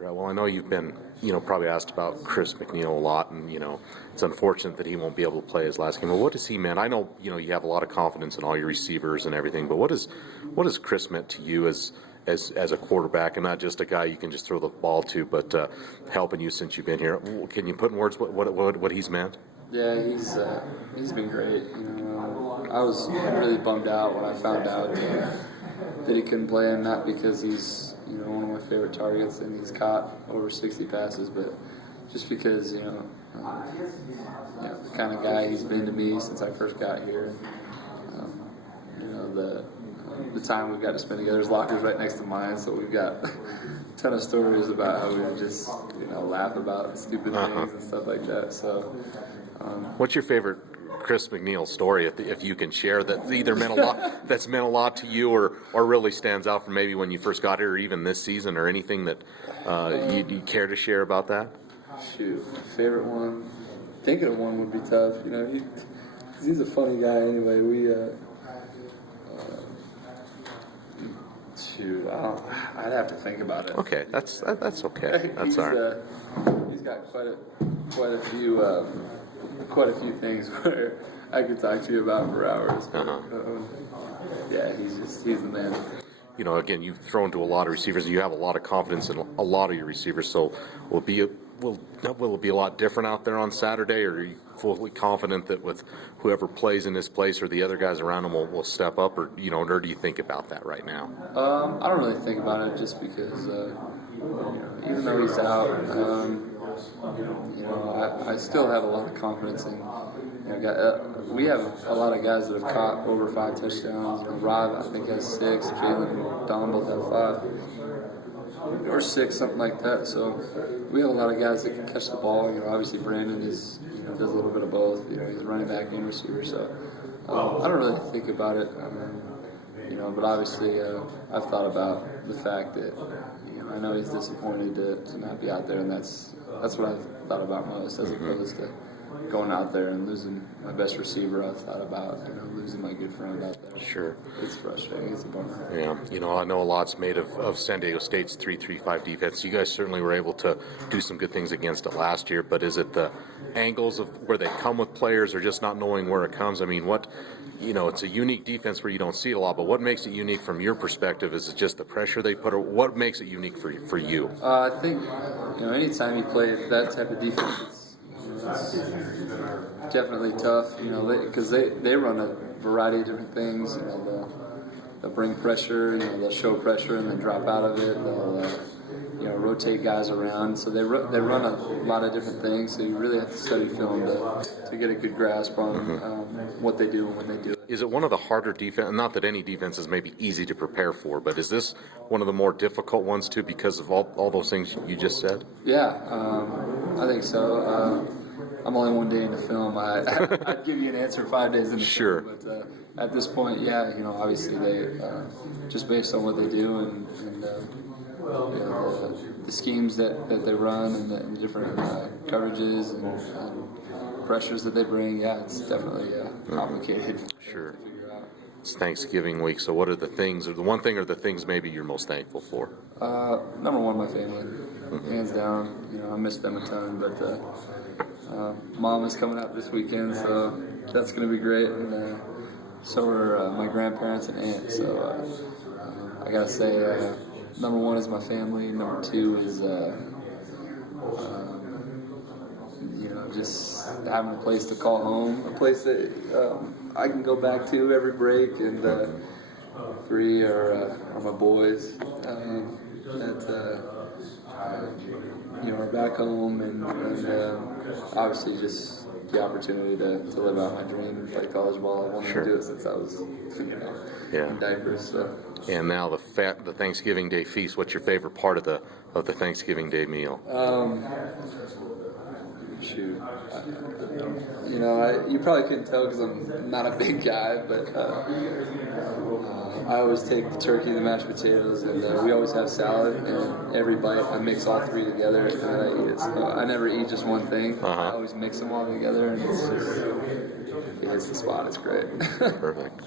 Brett, well, I know you've been, probably asked about Chris McNeill a lot, and, it's unfortunate that he won't be able to play his last game. But what does he mean? I know, you have a lot of confidence in all your receivers and everything, but what has Chris meant to you as a quarterback, and not just a guy you can just throw the ball to, but helping you since you've been here? Can you put in words what he's meant? Yeah, he's been great. I was really bummed out when I found out that he couldn't play, and not because he's one of my favorite targets and he's caught over 60 passes, but just because the kind of guy he's been to me since I first got here. The time we've got to spend together. His locker's right next to mine, so we've got a ton of stories about how we would just laugh about stupid things and stuff like that. So, what's your favorite Chris McNeill story, if you can share, that either meant a lot that's meant a lot to you, or really stands out from maybe when you first got here, or even this season, or anything that you care to share about that? Shoot, favorite one. Thinking of one would be tough. He's a funny guy anyway. I'd have to think about it. Okay, that's okay. That's all right. He's got quite a few things where I could talk to you about for hours. Yeah, he's the man. Again, you've thrown to a lot of receivers. You have a lot of confidence in a lot of your receivers. So will it be a lot different out there on Saturday, or are you fully confident that with whoever plays in his place or the other guys around him will step up, or do you think about that right now? I don't really think about it, just because even though he's out, I still have a lot of confidence in. We have a lot of guys that have caught over 5 touchdowns. Rob, I think, has 6. Jalen and Don both have 5 or 6, something like that. So we have a lot of guys that can catch the ball. Obviously Brandon does a little bit of both. He's a running back and receiver. So I don't really think about it. But obviously I've thought about the fact that I know he's disappointed to not be out there, and that's what I've thought about most, as opposed to going out there and losing my best receiver. I've thought about losing my good friend out there. Sure. It's frustrating. It's a bummer. Yeah. I know a lot's made of San Diego State's 3-3-5 defense. You guys certainly were able to do some good things against it last year, but is it the angles of where they come with players, or just not knowing where it comes? I mean, it's a unique defense where you don't see it a lot, but what makes it unique from your perspective? Is it just the pressure they put, or what makes it unique for you? I think, anytime you play that type of defense, it's definitely tough, because they run a variety of different things. They'll bring pressure, they'll show pressure and then drop out of it. They'll rotate guys around. So they run a lot of different things. So you really have to study film to get a good grasp on what they do and when they do it. Is it one of the harder defense? Not that any defense is maybe easy to prepare for, but is this one of the more difficult ones too, because of all those things you just said? Yeah, I think so. I'm only one day into film. I'd give you an answer 5 days into Sure. film, but at this point, yeah, obviously they just based on what they do and the schemes that they run and the different coverages and pressures that they bring. Yeah, it's definitely complicated. Sure. To figure out. It's Thanksgiving week, so what are the things, or the one thing or the things maybe you're most thankful for? Number one, my family, hands down. I miss them a ton, but Mom is coming out this weekend, so that's going to be great, and so are my grandparents and aunt. So I gotta say, number one is my family. Number two is just having a place to call home, a place that I can go back to every break, and 3 are my boys that are back home, and obviously just the opportunity to live out my dream and play college ball. I wanted to do it since I was in diapers. So. And now the Thanksgiving Day feast. What's your favorite part of the Thanksgiving Day meal? Shoot, you probably couldn't tell because I'm not a big guy, but I always take the turkey, the mashed potatoes, and we always have salad. And every bite, I mix all 3 together, and then I eat it. So I never eat just one thing. I always mix them all together, and it hits the spot. It's great. Perfect.